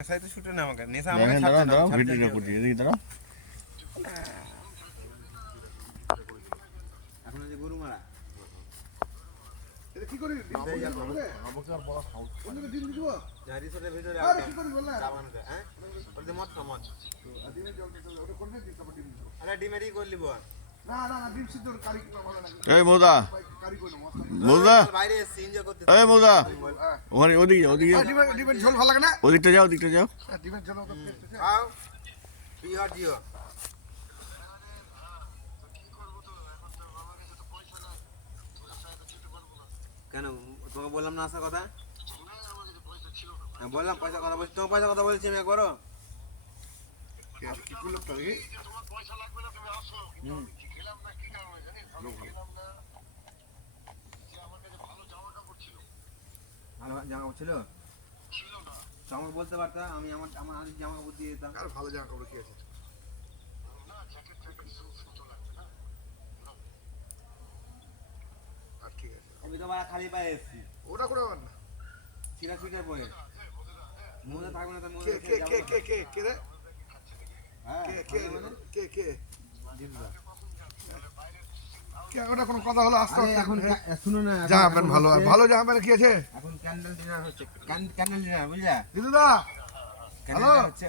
নেশায় তো ছুটে না আমাকে, নেশা দেখেন, আমাকে দাঁড়াও ছাড়ছে না, দাঁড়াও, ছাড়তে ভিডিওটা দিও করছি, না। এদিকে দাঁড়াও। এখন যে গরু মারা এটা কি করি অন্যকে ডিম দিব রিসোর্টের ভিতরে আরে কি করি বললা যাবানকে হ্যাঁ বলতে মত সমত ডিমের জল ওটা করবে কি তারপর ডিম দিব আরে ডিমেরই করে লিব না না না ডিম সিদ্ধ কারি কি ভালো লাগে এই মৌদা, কারি কই না মশলা মৌদা, বাইরে এসে এনজয় করতে এই মৌদা, ওখানে ওদিকে ওদিকে ডিমের ঝোল ভালো লাগে না ওদিকটা যাও, ওদিকটা যাও। ডিমের ঝোল তো টেস্ট আছে আও বিহার দিও কেন তোমাকে বললাম না আসার কথা বললাম পয়সা কথা বলছি, তোমার পয়সা কথা বলছি আমি একবারও কি করলো তো এই ভালো জামা কাপড় ছিল তো আমাকে বলতে পারতা, আমি আমার আমার জামা কাপড় দিয়ে দিতাম। আর ভালো জামা কাপড় কি আছে আর ঠিক আছে আমি তো বাড়া খালি পায়ে এসেছি, ওটা করে আবার না চিরা চিরা পরে মনে থাকবে না তো মনে কে কে কে কে কে কে রে হ্যাঁ কে কে কে কে জিতবা। কে ওটা কোনো কথা হলো আস্তে আরে আস্তে এখন শুনো না, জামা প্যান্ট ভালো ভালো জামা প্যান্ট কি আছে এখন ক্যান্ডেল ডিনার হচ্ছে, ক্যান্ডেল ডিনার বুঝলা, দিদুদা ক্যান্ডেল হচ্ছে